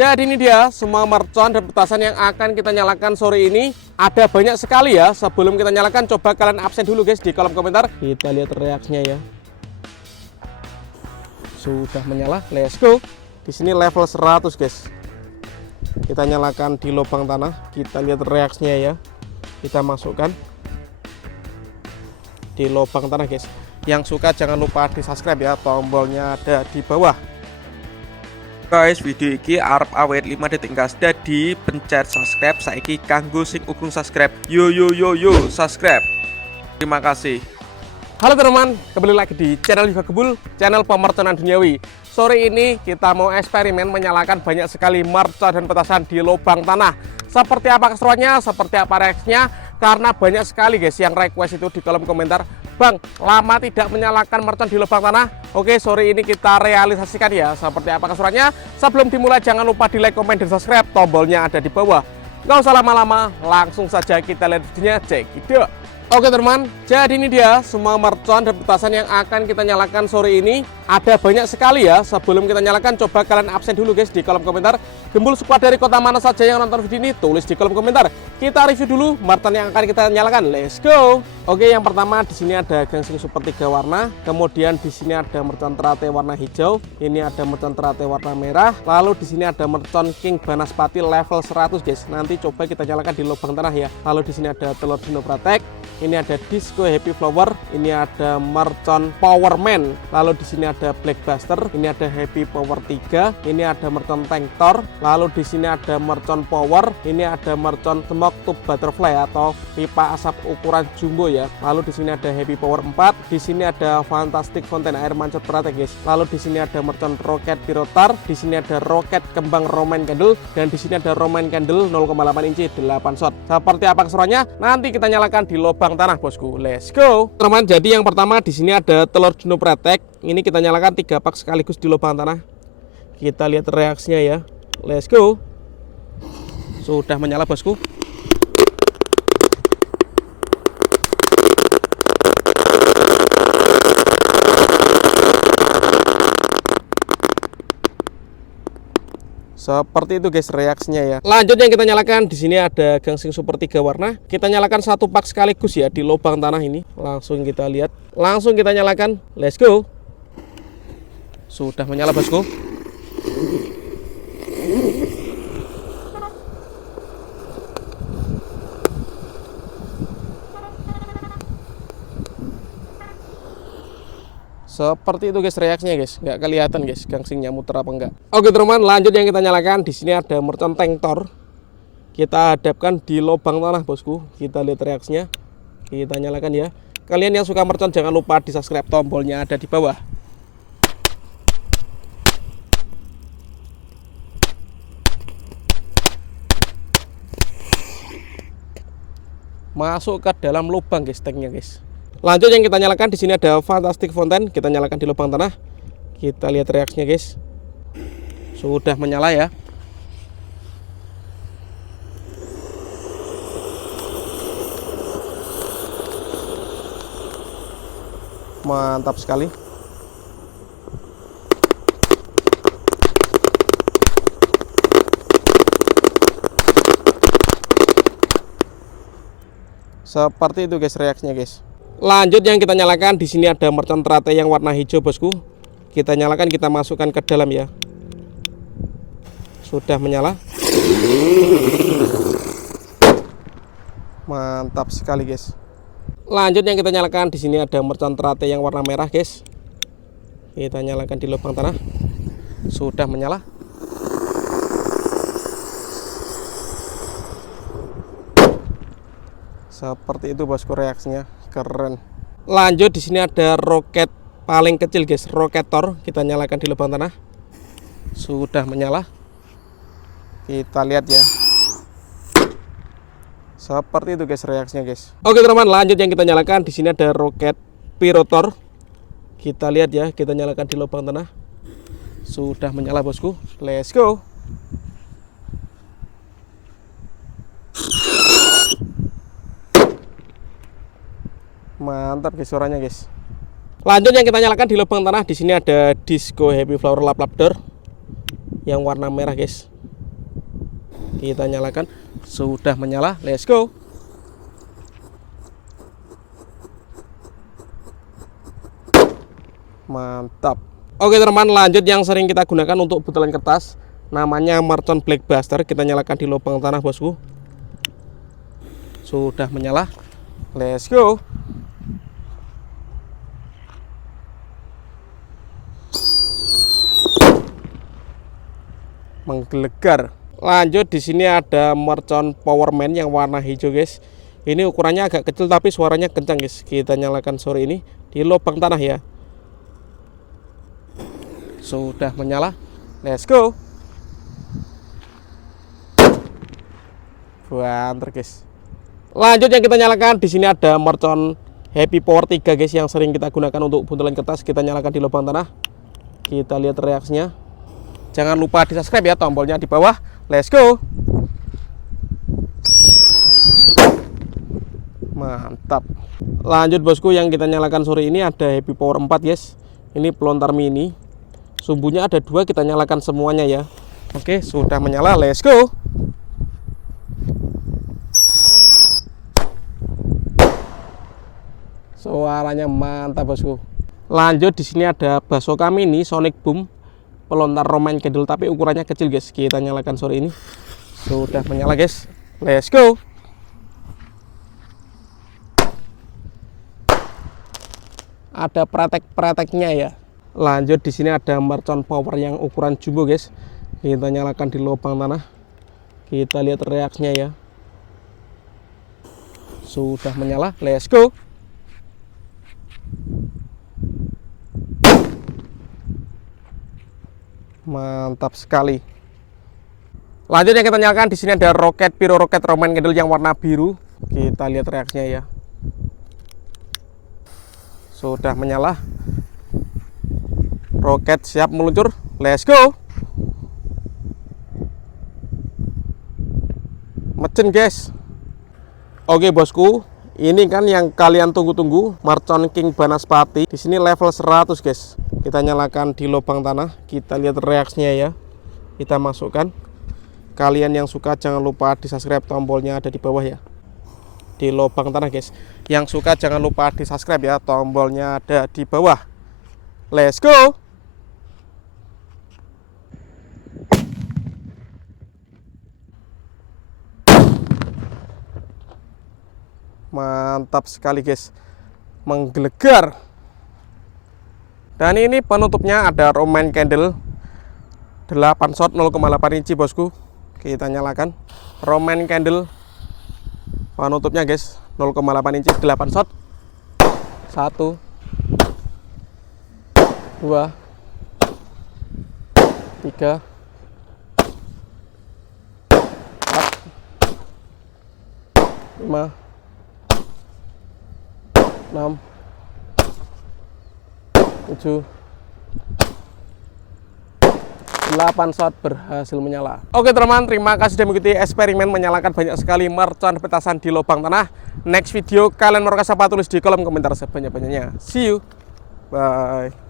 Jadi ini dia semua mercon dan petasan yang akan kita nyalakan sore ini. Ada banyak sekali ya. Sebelum kita nyalakan, coba kalian absen dulu guys di kolom komentar. Kita lihat reaksinya ya. Sudah menyala, let's go. Di sini level 100 guys. Kita nyalakan di lubang tanah. Kita lihat reaksinya ya. Kita masukkan di lubang tanah guys. Yang suka jangan lupa di subscribe ya, tombolnya ada di bawah. Guys, video ini arep awet 5 detik gas. Jadi pencet subscribe saiki kanggo sing urung subscribe. Yo subscribe. Terima kasih. Halo teman-teman, kembali lagi di channel Yoga Gebul, channel pemerconan duniawi. Sore ini kita mau eksperimen menyalakan banyak sekali mercon dan petasan di lubang tanah. Seperti apa keseruannya, seperti apa reaksinya? Karena banyak sekali guys yang request itu di kolom komentar, Bang, lama tidak menyalakan mercon di lubang tanah. Oke, sore ini kita realisasikan ya. Seperti apa keseruannya? Sebelum dimulai jangan lupa di like, komen, dan subscribe. Tombolnya ada di bawah. Nggak usah lama-lama, langsung saja kita lihat videonya. Cek itu. Oke teman, jadi ini dia semua mercon dan petasan yang akan kita nyalakan sore ini. Ada banyak sekali ya. Sebelum kita nyalakan, coba kalian absen dulu guys di kolom komentar. Gembul squad dari kota mana saja yang nonton video ini, tulis di kolom komentar. Kita review dulu mercon yang akan kita nyalakan. Let's go. Oke, yang pertama di sini ada gangsing super 3 warna. Kemudian di sini ada mercon teratai warna hijau. Ini ada mercon teratai warna merah. Lalu di sini ada mercon King Banaspati level 100 guys. Nanti coba kita nyalakan di lubang tanah ya. Lalu di sini ada telur Dino Pratek. Ini ada Disco Happy Flower, ini ada mercon Powerman, lalu di sini ada Blackbuster, ini ada Happy Power 3, ini ada mercon Tank Thor, lalu di sini ada mercon Power, ini ada mercon Smoke Tube Butterfly atau pipa asap ukuran jumbo ya. Lalu di sini ada Happy Power 4, di sini ada Fantastic Fountain air mancur teratai guys. Lalu di sini ada mercon Rocket Pirotar, di sini ada Rocket Kembang Roman Candle, dan di sini ada Roman Candle 0,8 inci 8 shot. Seperti apa keseruannya? Nanti kita nyalakan di lubang tanah bosku. Let's go. Teman-teman, jadi yang pertama di sini ada telur Dino Pratek. Ini kita nyalakan 3 pak sekaligus di lubang tanah. Kita lihat reaksinya ya. Let's go. Sudah menyala bosku. Seperti itu guys reaksinya ya. Lanjut yang kita nyalakan di sini ada gangsing super 3 warna. Kita nyalakan 1 pak sekaligus ya di lubang tanah ini. Langsung kita lihat. Langsung kita nyalakan. Let's go. Sudah menyala bosku. Seperti itu guys reaksinya guys, nggak kelihatan guys gangsingnya muter apa enggak. Oke teman, lanjut yang kita nyalakan di sini ada mercon Tank Thor. Kita hadapkan di lubang tanah bosku. Kita lihat reaksinya. Kita nyalakan ya. Kalian yang suka mercon jangan lupa di subscribe, tombolnya ada di bawah. Masuk ke dalam lubang guys tanknya guys. Lanjut yang kita nyalakan di sini ada Fantastic Fountain. Kita nyalakan di lubang tanah. Kita lihat reaksinya guys. Sudah menyala ya. Mantap sekali. Seperti itu guys reaksinya guys. Lanjut yang kita nyalakan di sini ada mercon teratai yang warna hijau bosku. Kita nyalakan, kita masukkan ke dalam ya. Sudah menyala. Mantap sekali guys. Lanjut yang kita nyalakan di sini ada mercon teratai yang warna merah guys. Kita nyalakan di lubang tanah. Sudah menyala. Seperti itu bosku reaksinya, keren. Lanjut di sini ada roket paling kecil guys, Rocket Thor. Kita nyalakan di lubang tanah. Sudah menyala. Kita lihat ya. Seperti itu guys reaksinya guys. Oke teman-teman, lanjut yang kita nyalakan di sini ada Rocket Pirotar. Kita lihat ya, kita nyalakan di lubang tanah. Sudah menyala bosku. Let's go. Mantap guys suaranya guys. Lanjut yang kita nyalakan di lubang tanah di sini ada Disco Happy Flower Lap Lap Door yang warna merah guys. Kita nyalakan. Sudah menyala, let's go. Mantap. Oke teman, lanjut yang sering kita gunakan untuk butelan kertas, namanya Mercon Blackbuster. Kita nyalakan di lubang tanah bosku. Sudah menyala, let's go. Menggelegar. Lanjut di sini ada Mercon Powerman yang warna hijau guys. Ini ukurannya agak kecil tapi suaranya kencang guys. Kita nyalakan sore ini di lubang tanah ya. Sudah menyala, let's go. Banter guys. Lanjut yang kita nyalakan di sini ada Mercon Happy Power 3 guys, yang sering kita gunakan untuk buntelan kertas. Kita nyalakan di lubang tanah. Kita lihat reaksinya. Jangan lupa di subscribe ya, tombolnya di bawah. Let's go. Mantap. Lanjut bosku, yang kita nyalakan sore ini ada Happy Power 4 guys. Ini pelontar mini. Sumbunya ada 2, kita nyalakan semuanya ya. Oke, sudah menyala, let's go. Suaranya mantap bosku. Lanjut di sini ada Basoka Mini Sonic Boom pelontar Roman Candle tapi ukurannya kecil guys. Kita nyalakan sore ini. Sudah menyala guys. Let's go. Ada pretek-preteknya ya. Lanjut di sini ada Mercon Power yang ukuran jumbo guys. Kita nyalakan di lubang tanah. Kita lihat reaksinya ya. Sudah menyala, let's go. Mantap sekali. Lanjut yang kita nyalakan di sini ada roket Pyro Roket Roman Candle yang warna biru. Kita lihat reaksinya ya. Sudah menyala. Roket siap meluncur, let's go. Mecen guys. Oke bosku, ini kan yang kalian tunggu-tunggu, Mercon King Banaspati. Di sini level 100 guys. Kita nyalakan di lubang tanah, kita lihat reaksinya ya. Kita masukkan. Kalian yang suka jangan lupa di subscribe, tombolnya ada di bawah ya. Di lubang tanah guys. Yang suka jangan lupa di subscribe ya, tombolnya ada di bawah. Let's go. Mantap sekali guys, menggelegar. Dan ini penutupnya ada Roman Candle 8 shot 0,8 inci bosku. Kita nyalakan Roman Candle penutupnya guys, 0,8 inci 8 shot. 1 2 3 4 5 6 7 8 shot berhasil menyala. Oke teman, terima kasih sudah mengikuti eksperimen menyalakan banyak sekali mercon petasan di lubang tanah. Next video kalian mau kasih apa, tulis di kolom komentar sebanyak-banyaknya. See you, bye.